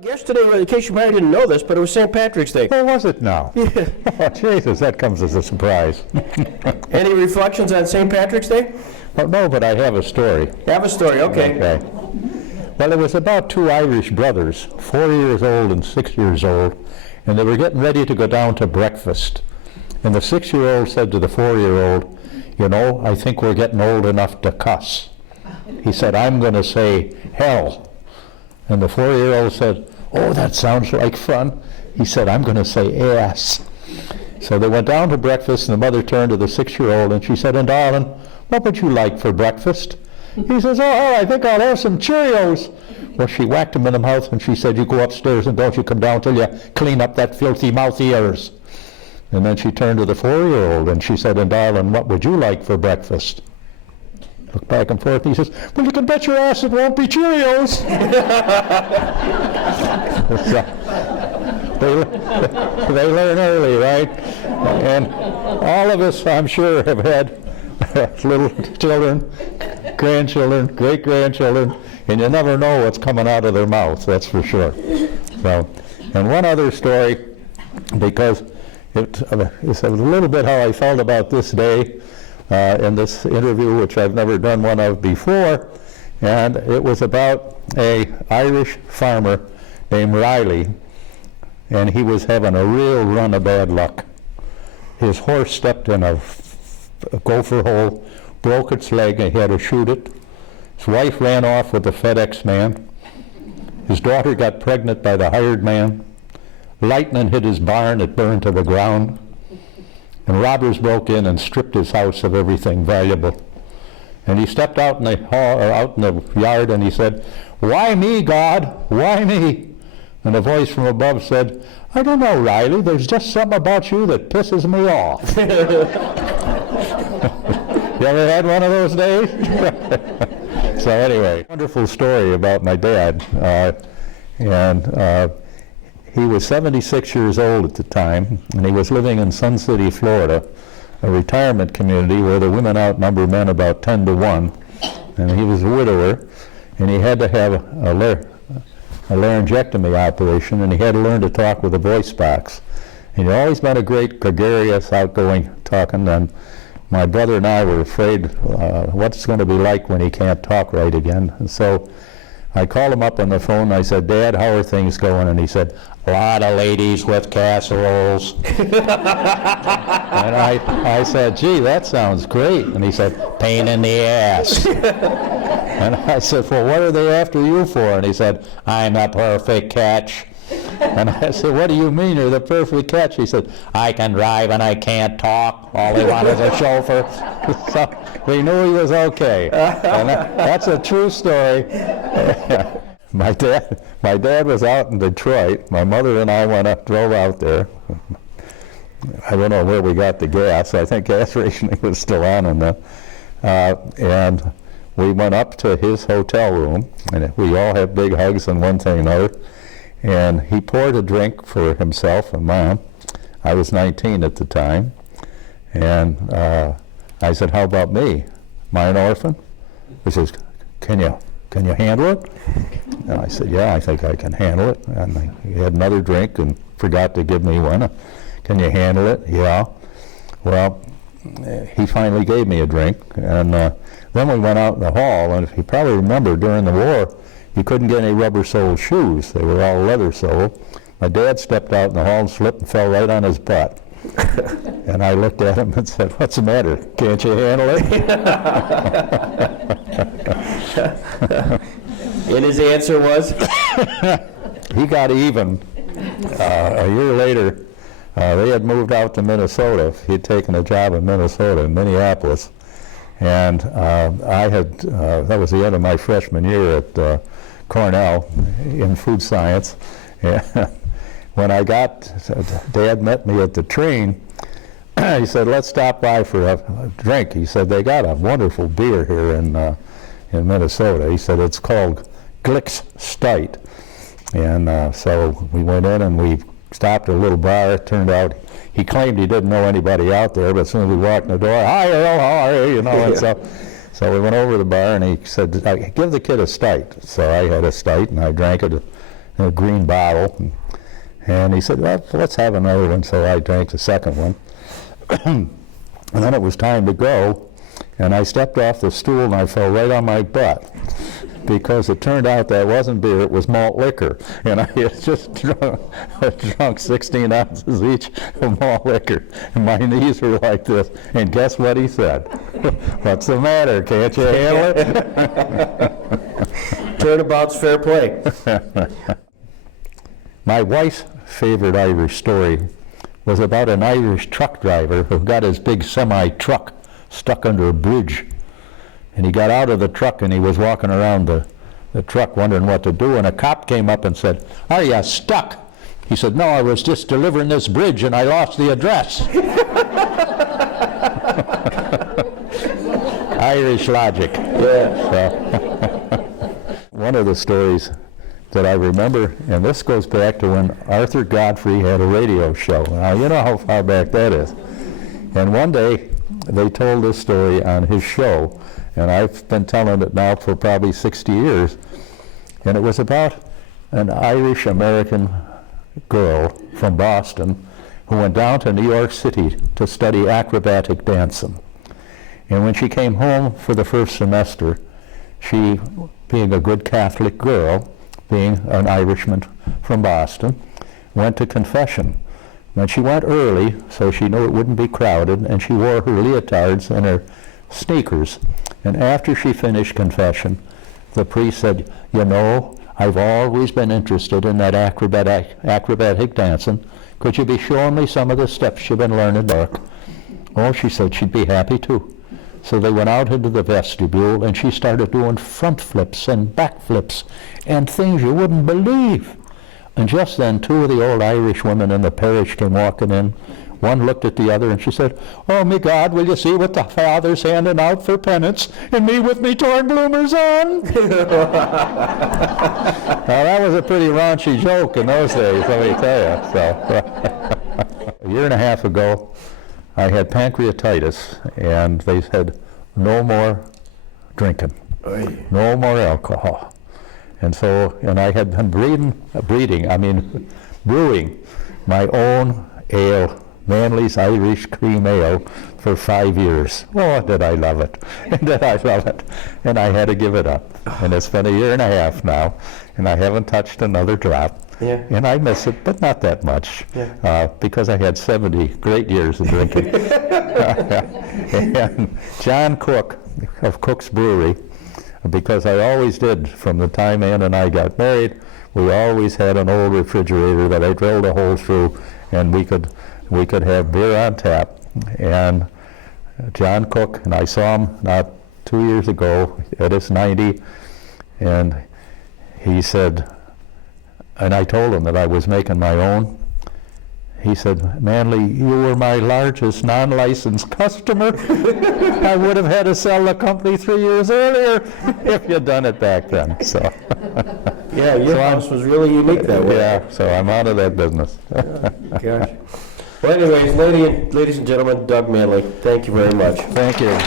Yesterday, in case you probably didn't know this, but it was St. Patrick's Day. Oh, was it now? Yeah. Oh, Jesus, that comes as a surprise. Any reflections on St. Patrick's Day? Well, no, but I have a story. You have a story, okay. Okay. Well, it was about two Irish brothers, 4 years old and 6 years old, and they were getting ready to go down to breakfast. And the 6-year-old said to the 4-year-old, "You know, I think we're getting old enough to cuss." He said, "I'm going to say hell." And the 4-year-old said, "Oh, that sounds like fun." He said, "I'm going to say ass." So they went down to breakfast, and the mother turned to the 6-year-old, and she said, "And darling, what would you like for breakfast?" He says, "Oh, I think I'll have some Cheerios." Well, she whacked him in the mouth, and she said, "You go upstairs, and don't you come down till you clean up that filthy mouth of yours." And then she turned to the 4-year-old, and she said, "And darling, what would you like for breakfast?" Looked back and forth, and he says, "Well, you can bet your ass it won't be Cheerios." So, they learn early, right? And all of us, I'm sure, have had little children, grandchildren, great-grandchildren, and you never know what's coming out of their mouth, that's for sure. So, and one other story, because it's a little bit how I felt about this day in this interview, which I've never done one of before, and it was about a Irish farmer named Riley, and he was having a real run of bad luck. His horse stepped in a gopher hole, broke its leg, and he had to shoot it. His wife ran off with the FedEx man. His daughter got pregnant by the hired man. Lightning hit his barn, it burned to the ground. And robbers broke in and stripped his house of everything valuable. And he stepped out in the hall, or out in the yard, and he said, "Why me, God? Why me?" And a voice from above said, "I don't know, Riley, there's just something about you that pisses me off." You ever had one of those days? So anyway, wonderful story about my dad. He was 76 years old at the time, and he was living in Sun City, Florida, a retirement community where the women outnumber men about 10 to 1. And he was a widower, and he had to have a laryngectomy operation, and he had to learn to talk with a voice box. And he'd always been a great, gregarious, outgoing talking, and my brother and I were afraid what's going to be like when he can't talk right again. And so I called him up on the phone, and I said, "Dad, how are things going?" And he said, "A lot of ladies with casseroles." And I said, "Gee, that sounds great." And he said, "Pain in the ass." And I said, "Well, what are they after you for?" And he said, "I'm a perfect catch." And I said, "What do you mean you're the perfect catch?" He said, "I can drive and I can't talk. All they want is a chauffeur." So we knew he was okay. And that's a true story. My dad was out in Detroit. My mother and I drove out there. I don't know where we got the gas. I think gas rationing was still on in that. And we went up to his hotel room, and we all had big hugs and one thing and another. And he poured a drink for himself and Mom. I was 19 at the time. And I said, "How about me? Am I an orphan?" He says, Can you handle it?" And I said, "Yeah, I think I can handle it." And he had another drink and forgot to give me one. "Can you handle it?" "Yeah." Well, he finally gave me a drink. And then we went out in the hall, and if you probably remember, during the war, you couldn't get any rubber-soled shoes. They were all leather-soled. My dad stepped out in the hall and slipped and fell right on his butt. And I looked at him and said, "What's the matter? Can't you handle it?" And his answer was? He got even. A year later, they had moved out to Minnesota. He had taken a job in Minnesota, in Minneapolis. And that was the end of my freshman year at Cornell in food science. And when Dad met me at the train, he said, "Let's stop by for a drink." He said, "They got a wonderful beer here in Minnesota." He said, "It's called Glick's Stite." And so we went in and we stopped at a little bar. It turned out he claimed he didn't know anybody out there, but as soon as we walked in the door, "Hi, Earl, how are you?" You know, and so we went over to the bar, and he said, "Give the kid a Stite." So I had a Stite, and I drank it a green bottle. And he said, well, let's have another one. So I drank the second one. And then it was time to go. And I stepped off the stool and I fell right on my butt. Because it turned out that wasn't beer, it was malt liquor. And I had just drunk 16 ounces each of malt liquor. And my knees were like this. And guess what he said? What's the matter? Can't you handle it? Turnabout's fair play. My wife's favorite Irish story was about an Irish truck driver who got his big semi-truck stuck under a bridge. And he got out of the truck and he was walking around the truck wondering what to do, and a cop came up and said, "Are you stuck?" He said, "No, I was just delivering this bridge and I lost the address." Irish logic. Yeah. So, one of the stories that I remember, and this goes back to when Arthur Godfrey had a radio show. Now, you know how far back that is. And one day, they told this story on his show, and I've been telling it now for probably 60 years. And it was about an Irish-American girl from Boston who went down to New York City to study acrobatic dancing. And when she came home for the first semester, she, being a good Catholic girl, being an Irishman from Boston, went to confession. And she went early, so she knew it wouldn't be crowded, and she wore her leotards and her sneakers. And after she finished confession, the priest said, "You know, I've always been interested in that acrobatic dancing. Could you be showing me some of the steps you've been learning, Doc?" Oh, she said she'd be happy to. So they went out into the vestibule, and she started doing front flips and back flips and things you wouldn't believe. And just then, two of the old Irish women in the parish came walking in. One looked at the other and she said, "Oh, me God, will you see what the Father's handing out for penance, and me with me torn bloomers on?" Now, that was a pretty raunchy joke in those days, let me tell you. So, a year and a half ago, I had pancreatitis, and they said, no more drinking, no more alcohol. And so, and I had been brewing my own ale, Manly's Irish Cream Ale, for 5 years. Oh, did I love it. Did I love it. And I had to give it up. And it's been a year and a half now, and I haven't touched another drop. Yeah. And I miss it, but not that much, because I had 70 great years of drinking. And John Cook of Cook's Brewery, because I always did, from the time Ann and I got married, we always had an old refrigerator that I drilled a hole through, and we could have beer on tap. And John Cook, and I saw him not 2 years ago at his 90, and he said, and I told him that I was making my own. He said, "Manly, you were my largest non-licensed customer. I would have had to sell the company 3 years earlier if you'd done it back then." So, Yeah, your house was really unique that way. yeah, so I'm out of that business. Gosh. Well, anyways, ladies and gentlemen, Doug Manley, thank you very much. Thank you.